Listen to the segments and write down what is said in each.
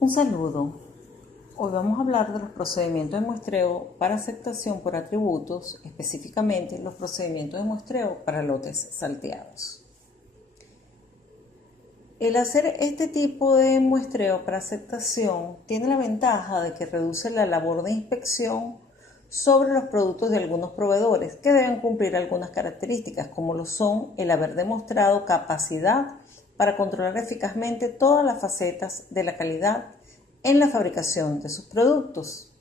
Un saludo. Hoy vamos a hablar de los procedimientos de muestreo para aceptación por atributos, específicamente los procedimientos de muestreo para lotes salteados. El hacer este tipo de muestreo para aceptación tiene la ventaja de que reduce la labor de inspección sobre los productos de algunos proveedores que deben cumplir algunas características, como lo son el haber demostrado capacidad para controlar eficazmente todas las facetas de la calidad en la fabricación de sus productos,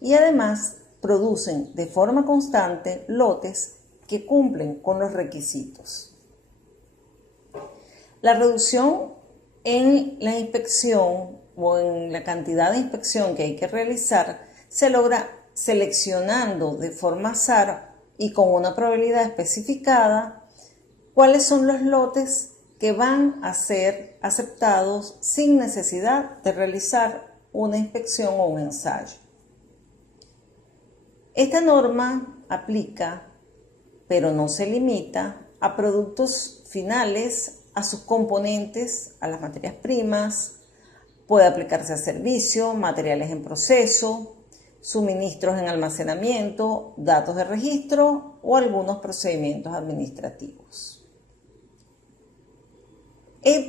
y además producen de forma constante lotes que cumplen con los requisitos. La reducción en la inspección o en la cantidad de inspección que hay que realizar se logra seleccionando de forma azar y con una probabilidad especificada cuáles son los lotes que van a ser aceptados sin necesidad de realizar una inspección o un ensayo. Esta norma aplica, pero no se limita, a productos finales, a sus componentes, a las materias primas, puede aplicarse a servicio, materiales en proceso, suministros en almacenamiento, datos de registro o algunos procedimientos administrativos.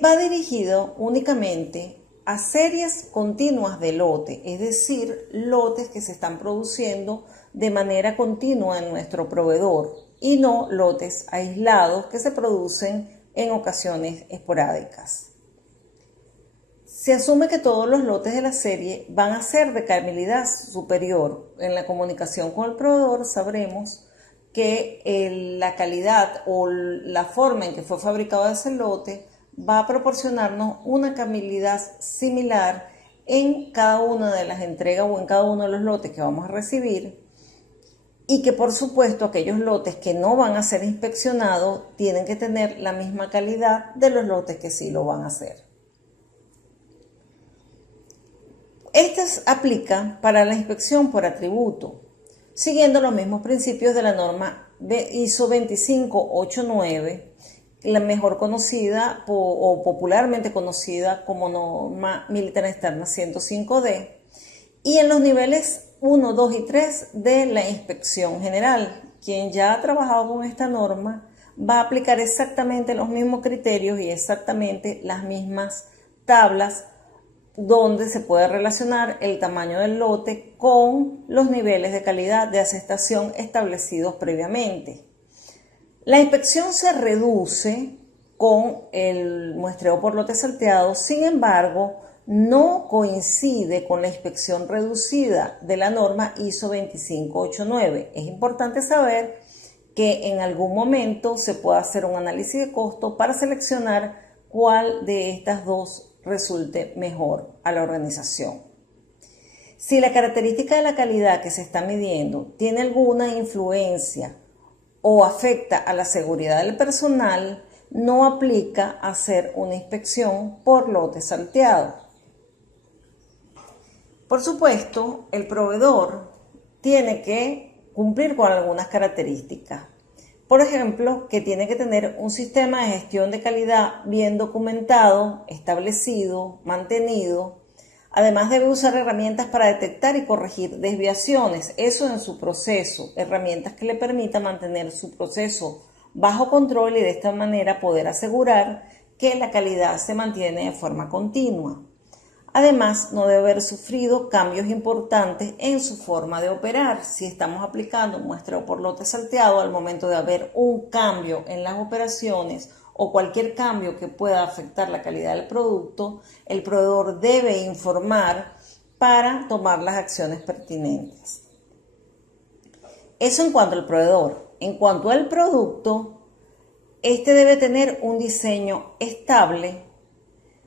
Va dirigido únicamente a series continuas de lote, es decir, lotes que se están produciendo de manera continua en nuestro proveedor y no lotes aislados que se producen en ocasiones esporádicas. Se asume que todos los lotes de la serie van a ser de calidad superior. En la comunicación con el proveedor sabremos que la calidad o la forma en que fue fabricado ese lote va a proporcionarnos una calidad similar en cada una de las entregas o en cada uno de los lotes que vamos a recibir, y que por supuesto aquellos lotes que no van a ser inspeccionados tienen que tener la misma calidad de los lotes que sí lo van a hacer. Este aplica para la inspección por atributo, siguiendo los mismos principios de la norma ISO 25809, la mejor conocida o popularmente conocida como norma militar externa 105D, y en los niveles 1, 2 y 3 de la inspección general. Quien ya ha trabajado con esta norma va a aplicar exactamente los mismos criterios y exactamente las mismas tablas donde se puede relacionar el tamaño del lote con los niveles de calidad de aceptación establecidos previamente. La inspección se reduce con el muestreo por lote salteado, sin embargo, no coincide con la inspección reducida de la norma ISO 25809. Es importante saber que en algún momento se puede hacer un análisis de costo para seleccionar cuál de estas dos resulte mejor a la organización. Si la característica de la calidad que se está midiendo tiene alguna influencia o afecta a la seguridad del personal, no aplica hacer una inspección por lote salteado. Por supuesto, el proveedor tiene que cumplir con algunas características. Por ejemplo, que tiene que tener un sistema de gestión de calidad bien documentado, establecido, mantenido. Además, debe usar herramientas para detectar y corregir desviaciones, eso en su proceso, herramientas que le permitan mantener su proceso bajo control y de esta manera poder asegurar que la calidad se mantiene de forma continua. Además, no debe haber sufrido cambios importantes en su forma de operar. Si estamos aplicando un muestreo por lote salteado, al momento de haber un cambio en las operaciones o cualquier cambio que pueda afectar la calidad del producto, el proveedor debe informar para tomar las acciones pertinentes. Eso en cuanto al proveedor. En cuanto al producto, este debe tener un diseño estable,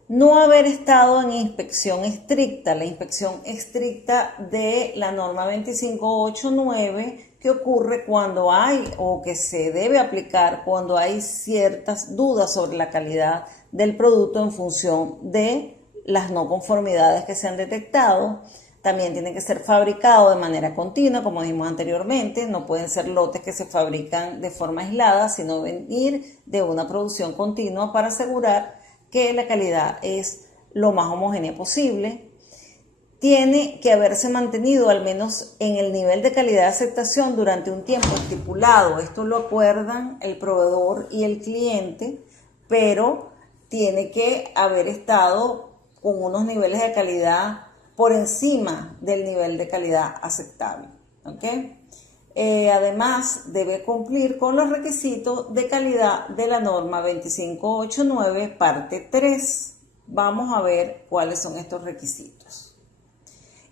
no haber estado en inspección estricta, la inspección estricta de la norma 25809, que ocurre cuando hay o que se debe aplicar cuando hay ciertas dudas sobre la calidad del producto en función de las no conformidades que se han detectado. También tiene que ser fabricado de manera continua, como dijimos anteriormente, no pueden ser lotes que se fabrican de forma aislada, sino venir de una producción continua para asegurar que la calidad es lo más homogénea posible. tiene que haberse mantenido al menos en el nivel de calidad de aceptación durante un tiempo estipulado. Esto lo acuerdan el proveedor y el cliente, pero tiene que haber estado con unos niveles de calidad por encima del nivel de calidad aceptable. ¿Okay? Además, debe cumplir con los requisitos de calidad de la norma 2589, parte 3. Vamos a ver cuáles son estos requisitos.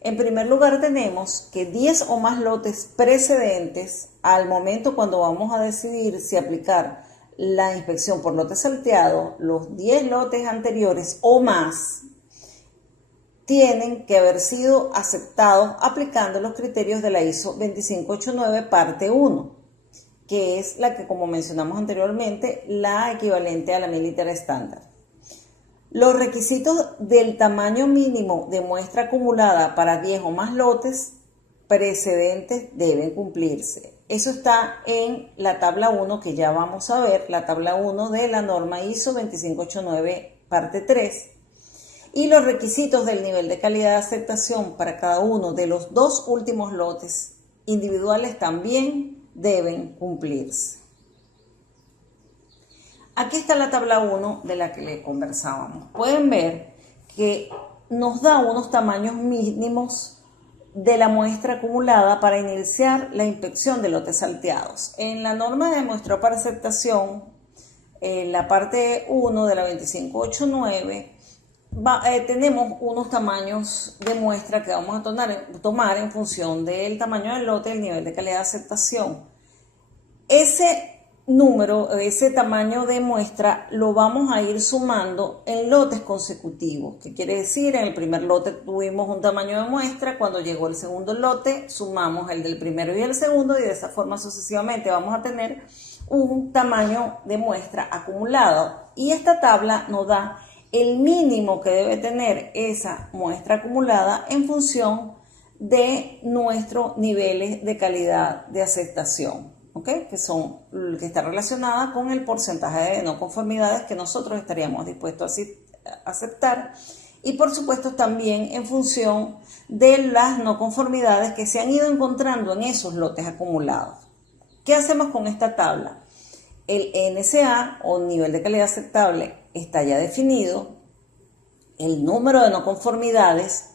En primer lugar, tenemos que 10 o más lotes precedentes al momento cuando vamos a decidir si aplicar la inspección por lote salteado, los 10 lotes anteriores o más tienen que haber sido aceptados aplicando los criterios de la ISO 2589 parte 1, que es la que, como mencionamos anteriormente, la equivalente a la Military Standard. Los requisitos del tamaño mínimo de muestra acumulada para 10 o más lotes precedentes deben cumplirse. Eso está en la tabla 1 que ya vamos a ver, la tabla 1 de la norma ISO 2589 parte 3. Y los requisitos del nivel de calidad de aceptación para cada uno de los 2 últimos lotes individuales también deben cumplirse. Aquí está la tabla 1 de la que le conversábamos. Pueden ver que nos da unos tamaños mínimos de la muestra acumulada para iniciar la inspección de lotes salteados. En la norma de muestreo para aceptación, la parte 1 de la 2589, tenemos unos tamaños de muestra que vamos a tomar en función del tamaño del lote y el nivel de calidad de aceptación. Ese número, ese tamaño de muestra lo vamos a ir sumando en lotes consecutivos. ¿Qué quiere decir? En el primer lote tuvimos un tamaño de muestra, cuando llegó el segundo lote sumamos el del primero y el segundo, y de esa forma sucesivamente vamos a tener un tamaño de muestra acumulado. Y esta tabla nos da el mínimo que debe tener esa muestra acumulada en función de nuestros niveles de calidad de aceptación. ¿Okay? Que está relacionada con el porcentaje de no conformidades que nosotros estaríamos dispuestos a aceptar, y por supuesto también en función de las no conformidades que se han ido encontrando en esos lotes acumulados. ¿Qué hacemos con esta tabla? El NSA o nivel de calidad aceptable está ya definido, el número de no conformidades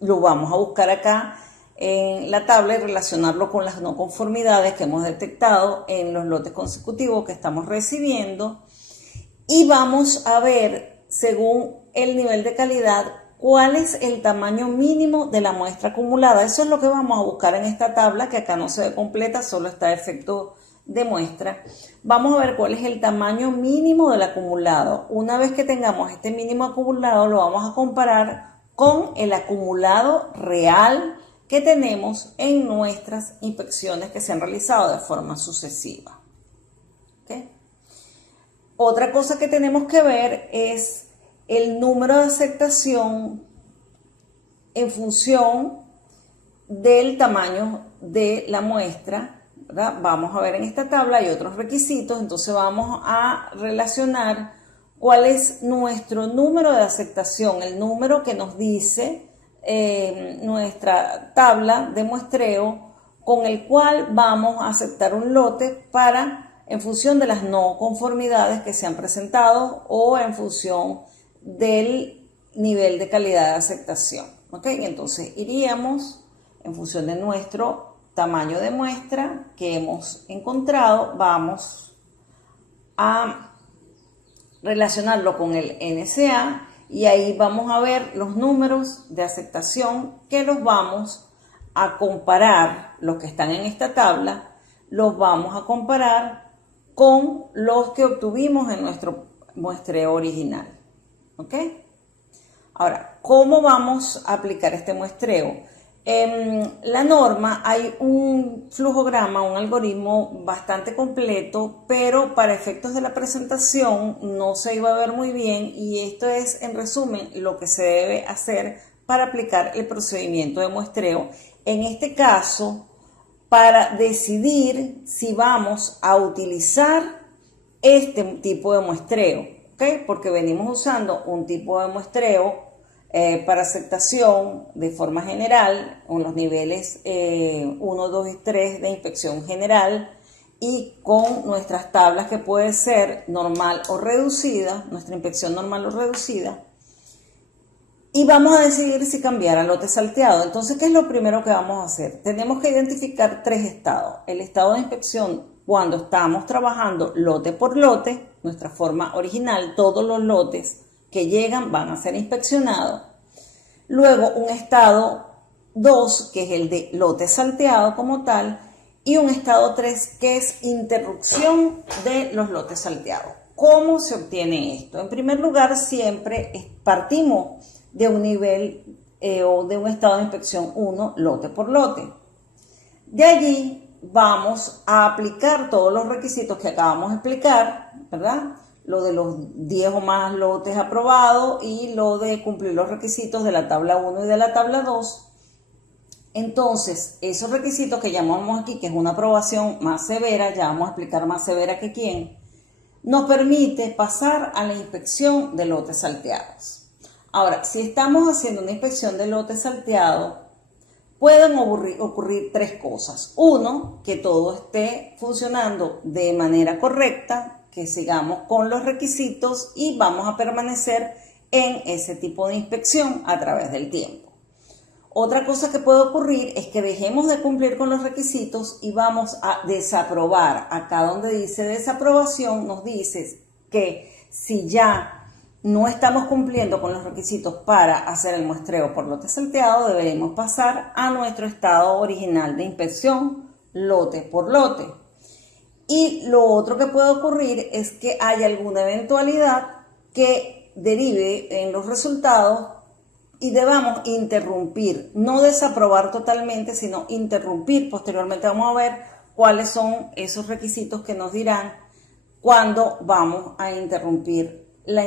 lo vamos a buscar acá en la tabla y relacionarlo con las no conformidades que hemos detectado en los lotes consecutivos que estamos recibiendo, y vamos a ver, según el nivel de calidad, cuál es el tamaño mínimo de la muestra acumulada. Eso es lo que vamos a buscar en esta tabla, que acá no se ve completa, solo está efecto de muestra. Vamos a ver cuál es el tamaño mínimo del acumulado. Una vez que tengamos este mínimo acumulado, lo vamos a comparar con el acumulado real que tenemos en nuestras inspecciones que se han realizado de forma sucesiva. ¿Okay? Otra cosa que tenemos que ver es el número de aceptación en función del tamaño de la muestra, ¿verdad? Vamos a ver en esta tabla, hay otros requisitos, entonces vamos a relacionar cuál es nuestro número de aceptación, el número que nos dice nuestra tabla de muestreo, con el cual vamos a aceptar un lote en función de las no conformidades que se han presentado o en función del nivel de calidad de aceptación. ¿Okay? Entonces iríamos en función de nuestro tamaño de muestra que hemos encontrado, vamos a relacionarlo con el NSA, y ahí vamos a ver los números de aceptación que los vamos a comparar, los que están en esta tabla, los vamos a comparar con los que obtuvimos en nuestro muestreo original. ¿Ok? Ahora, ¿cómo vamos a aplicar este muestreo? En la norma hay un flujograma, un algoritmo bastante completo, pero para efectos de la presentación no se iba a ver muy bien, y esto es, en resumen, lo que se debe hacer para aplicar el procedimiento de muestreo. En este caso, para decidir si vamos a utilizar este tipo de muestreo, ¿okay? Porque venimos usando un tipo de muestreo para aceptación de forma general, con los niveles 1, 2 y 3 de inspección general, y con nuestras tablas que puede ser normal o reducida, nuestra inspección normal o reducida, y vamos a decidir si cambiar a lote salteado. Entonces, ¿qué es lo primero que vamos a hacer? Tenemos que identificar 3 estados. El estado de inspección cuando estamos trabajando lote por lote, nuestra forma original, todos los lotes que llegan van a ser inspeccionados. Luego un estado 2, que es el de lote salteado como tal, y un estado 3, que es interrupción de los lotes salteados. ¿Cómo se obtiene esto? En primer lugar, siempre partimos de un nivel o de un estado de inspección 1, lote por lote. De allí vamos a aplicar todos los requisitos que acabamos de explicar, ¿verdad? Lo de los 10 o más lotes aprobados y lo de cumplir los requisitos de la tabla 1 y de la tabla 2. Entonces, esos requisitos que llamamos aquí, que es una aprobación más severa, ya vamos a explicar más severa que quién, nos permite pasar a la inspección de lotes salteados. Ahora, si estamos haciendo una inspección de lotes salteados, pueden ocurrir 3 cosas. Uno, que todo esté funcionando de manera correcta, que sigamos con los requisitos y vamos a permanecer en ese tipo de inspección a través del tiempo. Otra cosa que puede ocurrir es que dejemos de cumplir con los requisitos y vamos a desaprobar. Acá donde dice desaprobación nos dice que si ya no estamos cumpliendo con los requisitos para hacer el muestreo por lote salteado, deberemos pasar a nuestro estado original de inspección lote por lote. Y lo otro que puede ocurrir es que haya alguna eventualidad que derive en los resultados y debamos interrumpir, no desaprobar totalmente, sino interrumpir. Posteriormente vamos a ver cuáles son esos requisitos que nos dirán cuándo vamos a interrumpir la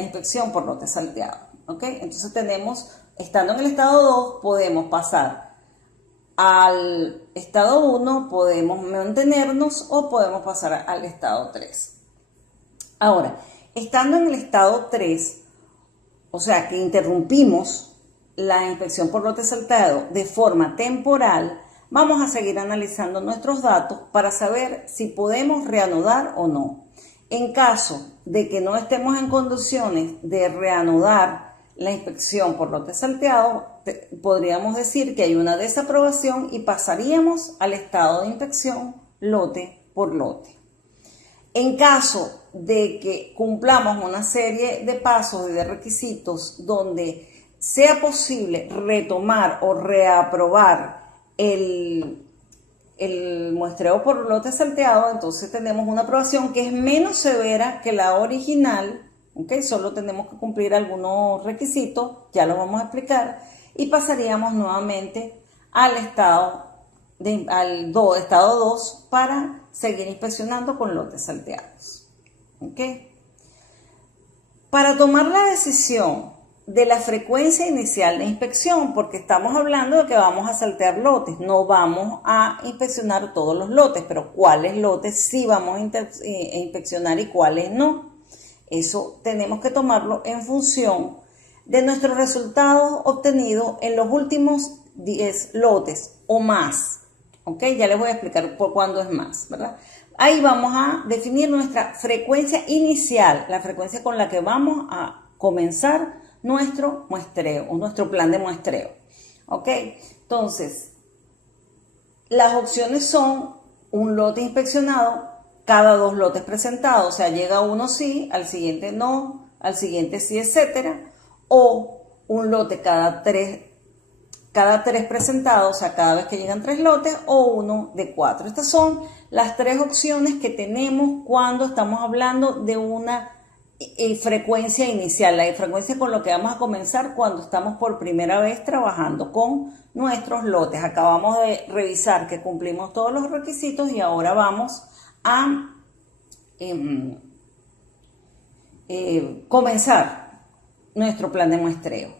inspección por lote salteado. ¿Ok? Entonces tenemos, estando en el estado 2, podemos pasar al estado 1, podemos mantenernos o podemos pasar al estado 3. Ahora, estando en el estado 3, o sea que interrumpimos la inspección por lote salteado de forma temporal, vamos a seguir analizando nuestros datos para saber si podemos reanudar o no. En caso de que no estemos en condiciones de reanudar la inspección por lote salteado, podríamos decir que hay una desaprobación y pasaríamos al estado de inspección lote por lote. En caso de que cumplamos una serie de pasos y de requisitos donde sea posible retomar o reaprobar el muestreo por lote salteado, entonces tenemos una aprobación que es menos severa que la original, ¿okay? Solo tenemos que cumplir algunos requisitos, ya lo vamos a explicar, y pasaríamos nuevamente al estado 2 para seguir inspeccionando con lotes salteados. ¿Okay? Para tomar la decisión de la frecuencia inicial de inspección, porque estamos hablando de que vamos a saltear lotes, no vamos a inspeccionar todos los lotes, pero cuáles lotes sí vamos a inspeccionar y cuáles no. Eso tenemos que tomarlo en función de nuestros resultados obtenidos en los últimos 10 lotes o más. ¿Ok? Ya les voy a explicar por cuándo es más, ¿verdad? Ahí vamos a definir nuestra frecuencia inicial, la frecuencia con la que vamos a comenzar nuestro muestreo o nuestro plan de muestreo. ¿Ok? Entonces, las opciones son un lote inspeccionado cada 2 lotes presentados, o sea, llega uno sí, al siguiente no, al siguiente sí, etcétera, o un lote cada 3 presentados, o sea, cada vez que llegan 3 lotes, o uno de 4. Estas son las 3 opciones que tenemos cuando estamos hablando de una frecuencia inicial, la frecuencia con lo que vamos a comenzar cuando estamos por primera vez trabajando con nuestros lotes. Acabamos de revisar que cumplimos todos los requisitos y ahora vamos a comenzar nuestro plan de muestreo.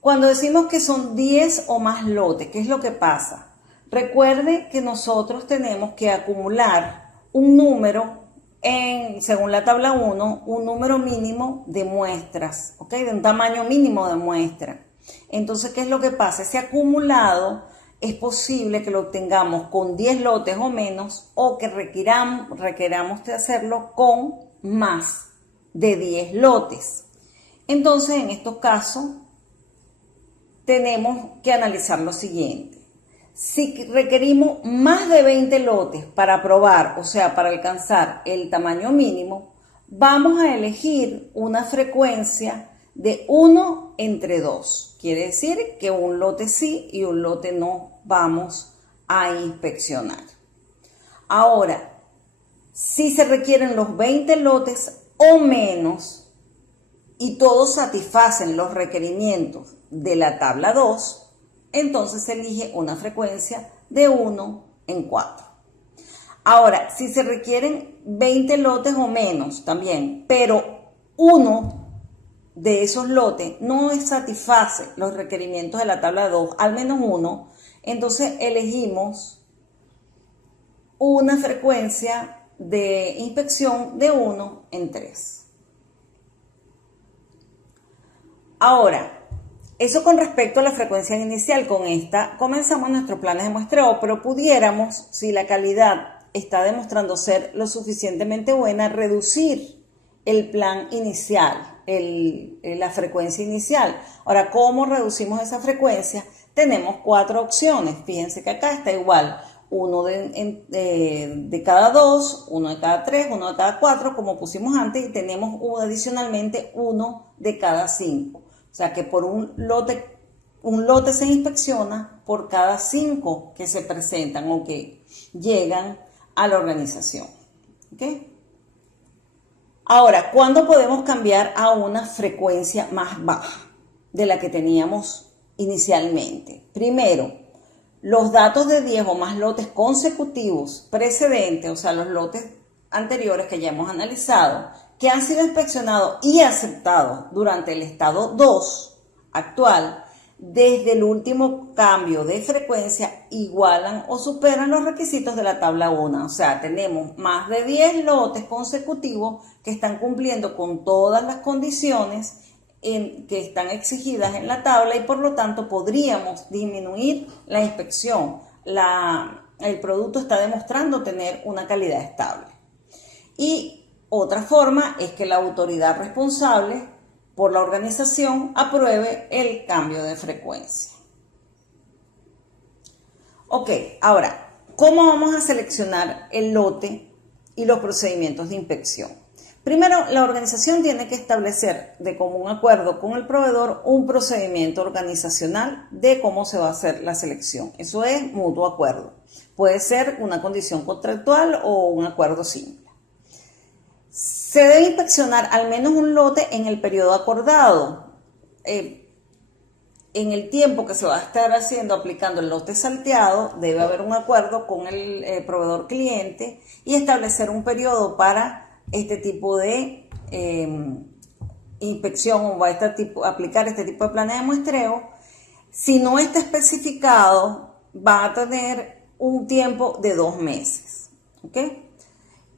Cuando decimos que son 10 o más lotes, ¿qué es lo que pasa? Recuerde que nosotros tenemos que acumular un número según la tabla 1, un número mínimo de muestras, ¿ok? De un tamaño mínimo de muestra. Entonces, ¿qué es lo que pasa? Ese acumulado es posible que lo obtengamos con 10 lotes o menos, o que requeramos de hacerlo con más de 10 lotes. Entonces, en estos casos, tenemos que analizar lo siguiente. Si requerimos más de 20 lotes para probar, o sea, para alcanzar el tamaño mínimo, vamos a elegir una frecuencia de 1 entre 2. Quiere decir que un lote sí y un lote no vamos a inspeccionar. Ahora, si se requieren los 20 lotes o menos y todos satisfacen los requerimientos de la tabla 2, entonces se elige una frecuencia de 1 en 4. Ahora, si se requieren 20 lotes o menos también, pero uno de esos lotes no satisface los requerimientos de la tabla 2, al menos uno, entonces elegimos una frecuencia de inspección de 1 en 3. Ahora, eso con respecto a la frecuencia inicial. Con esta comenzamos nuestros planes de muestreo, pero pudiéramos, si la calidad está demostrando ser lo suficientemente buena, reducir el plan inicial, la frecuencia inicial. Ahora, ¿cómo reducimos esa frecuencia? Tenemos 4 opciones. Fíjense que acá está igual. Uno de cada 2, uno de cada 3, uno de cada 4, como pusimos antes, y tenemos adicionalmente uno de cada 5. O sea que por un lote se inspecciona por cada 5 que se presentan o que llegan a la organización. ¿Okay? Ahora, ¿cuándo podemos cambiar a una frecuencia más baja de la que teníamos inicialmente? Primero, los datos de 10 o más lotes consecutivos precedentes, o sea, los lotes anteriores que ya hemos analizado, que han sido inspeccionados y aceptados durante el estado 2 actual, desde el último cambio de frecuencia, igualan o superan los requisitos de la tabla 1. O sea, tenemos más de 10 lotes consecutivos que están cumpliendo con todas las condiciones que están exigidas en la tabla, y por lo tanto podríamos disminuir la inspección. El producto está demostrando tener una calidad estable. Y otra forma es que la autoridad responsable por la organización apruebe el cambio de frecuencia. Ok, ahora, ¿cómo vamos a seleccionar el lote y los procedimientos de inspección? Primero, la organización tiene que establecer de común acuerdo con el proveedor un procedimiento organizacional de cómo se va a hacer la selección. Eso es mutuo acuerdo. Puede ser una condición contractual o un acuerdo simple. Se debe inspeccionar al menos un lote en el periodo acordado. En el tiempo que se va a estar aplicando el lote salteado, debe haber un acuerdo con el proveedor cliente y establecer un periodo para este tipo de inspección o aplicar este tipo de planes de muestreo. Si no está especificado, va a tener un tiempo de 2 meses. ¿Okay?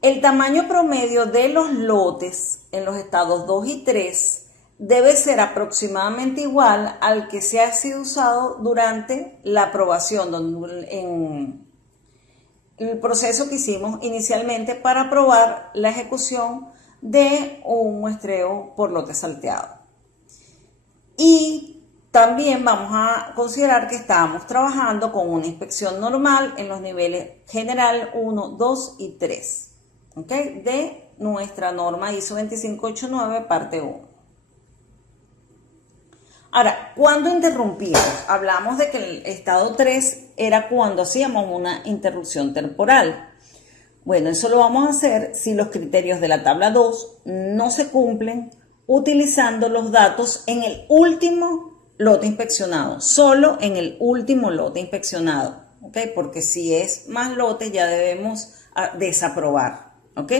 El tamaño promedio de los lotes en los estados 2 y 3 debe ser aproximadamente igual al que se ha sido usado durante la aprobación, en el proceso que hicimos inicialmente para aprobar la ejecución de un muestreo por lote salteado. Y también vamos a considerar que estábamos trabajando con una inspección normal en los niveles general 1, 2 y 3. ¿Okay? De nuestra norma ISO 25889, parte 1. Ahora, ¿cuándo interrumpimos? Hablamos de que el estado 3 era cuando hacíamos una interrupción temporal. Bueno, eso lo vamos a hacer si los criterios de la tabla 2 no se cumplen utilizando los datos en el último lote inspeccionado, solo en el último lote inspeccionado, ¿ok? Porque si es más lotes ya debemos desaprobar. ¿Ok?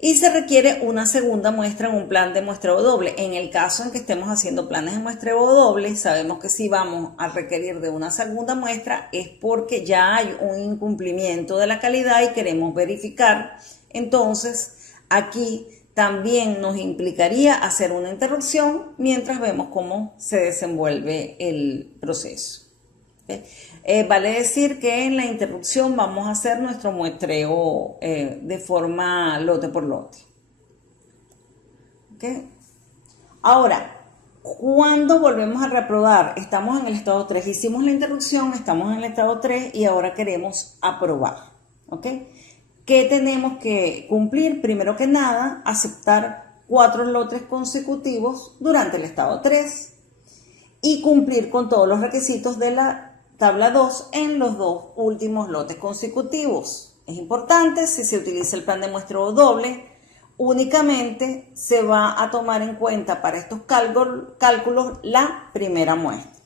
Y se requiere una segunda muestra en un plan de muestreo doble. En el caso en que estemos haciendo planes de muestreo doble, sabemos que si vamos a requerir de una segunda muestra es porque ya hay un incumplimiento de la calidad y queremos verificar Entonces, aquí también nos implicaría hacer una interrupción mientras vemos cómo se desenvuelve el proceso. ¿Okay? Vale decir que en la interrupción vamos a hacer nuestro muestreo de forma lote por lote. ¿Okay? Ahora, cuando volvemos a reprobar, estamos en el estado 3, hicimos la interrupción, estamos en el estado 3 y ahora queremos aprobar. ¿Ok? ¿Qué tenemos que cumplir? Primero que nada, aceptar 4 lotes consecutivos durante el estado 3 y cumplir con todos los requisitos de la tabla 2 en los 2 últimos lotes consecutivos. Es importante, si se utiliza el plan de muestreo doble, únicamente se va a tomar en cuenta para estos cálculos la primera muestra.